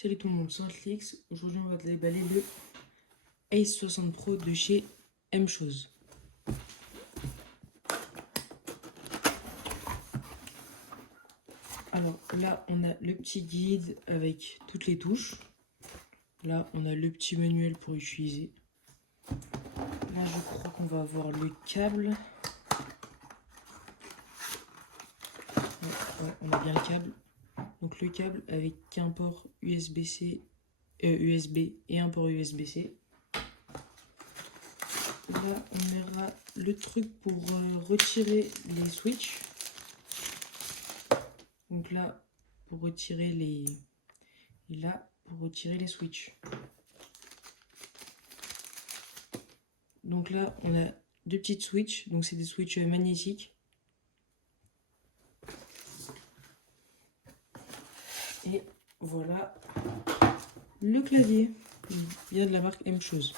Salut tout le monde, c'est Netflix. Aujourd'hui, on va déballer le Ace 60 Pro de chez M-Chose. Alors là, on a le petit guide avec toutes les touches. Là, on a le petit manuel pour utiliser. Là, je crois qu'on va avoir le câble. Ouais, on a bien le câble. Donc le câble avec un port USB-C, USB et un port USB-C. Là, on aura le truc pour retirer les switches. Donc là, pour retirer les... Et là, pour retirer les switches. Donc là, on a deux petites switches. Donc c'est des switches magnétiques. Et voilà le clavier. Il vient de la marque M-Chose.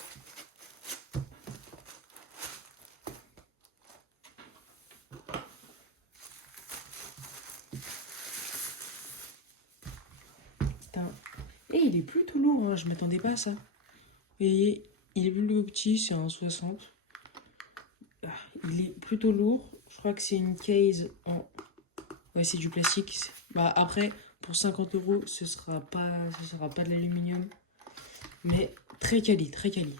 Et il est plutôt lourd, hein. Je m'attendais pas à ça. Et il est plus petit, c'est un 60. Il est plutôt lourd. Je crois que c'est une case en... Ouais, c'est du plastique. Bah, après, pour 50 €, ce sera pas de l'aluminium. Mais très quali, très quali.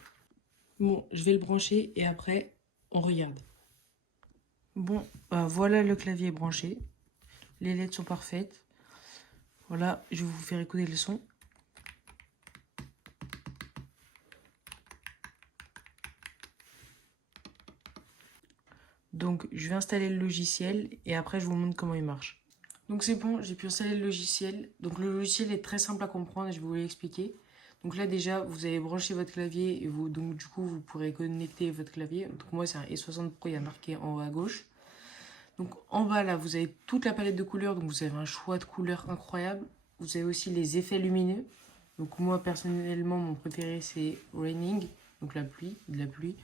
Bon, je vais le brancher et après, on regarde. Bon, bah, voilà le clavier branché. Les LED sont parfaites. Voilà, je vais vous faire écouter le son. Donc, je vais installer le logiciel et après, je vous montre comment il marche. Donc, c'est bon, j'ai pu installer le logiciel. Donc, le logiciel est très simple à comprendre et je vais vous l'expliquer. Donc là, déjà, vous avez branché votre clavier et donc du coup, vous pourrez connecter votre clavier. Donc, moi, c'est un E60 Pro, il y a marqué en haut à gauche. Donc, en bas, là, vous avez toute la palette de couleurs. Donc, vous avez un choix de couleurs incroyable. Vous avez aussi les effets lumineux. Donc, moi, personnellement, mon préféré, c'est Raining. Donc, la pluie, de la pluie.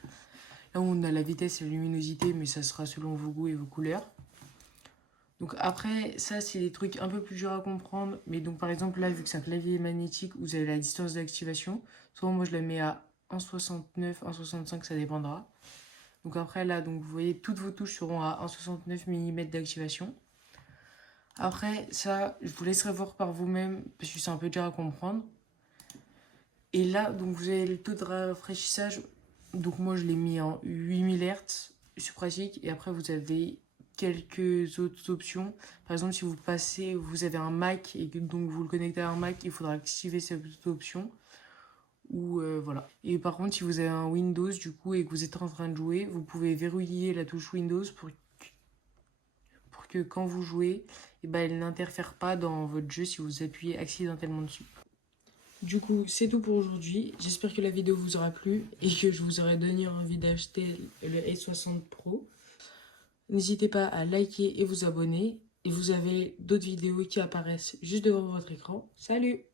Là, on a la vitesse et la luminosité, mais ça sera selon vos goûts et vos couleurs. Donc après, ça, c'est des trucs un peu plus durs à comprendre. Mais donc, par exemple, là, vu que c'est un clavier magnétique, vous avez la distance d'activation. Soit moi, je la mets à 1,69, 1,65, ça dépendra. Donc après, là, donc, vous voyez, toutes vos touches seront à 1,69 mm d'activation. Après, ça, je vous laisserai voir par vous-même, parce que c'est un peu dur à comprendre. Et là, donc, vous avez le taux de rafraîchissage. Donc moi, je l'ai mis en 8000 Hz, c'est pratique. Et après, vous avez quelques autres options. Par exemple, si vous avez un Mac et que donc vous le connectez à un Mac, il faudra activer cette option. Ou voilà. Et par contre, si vous avez un Windows du coup et que vous êtes en train de jouer, vous pouvez verrouiller la touche Windows pour que quand vous jouez, elle n'interfère pas dans votre jeu si vous appuyez accidentellement dessus. Du coup, c'est tout pour aujourd'hui. J'espère que la vidéo vous aura plu et que je vous aurai donné envie d'acheter le A60 Pro. N'hésitez pas à liker et vous abonner. Et vous avez d'autres vidéos qui apparaissent juste devant votre écran. Salut!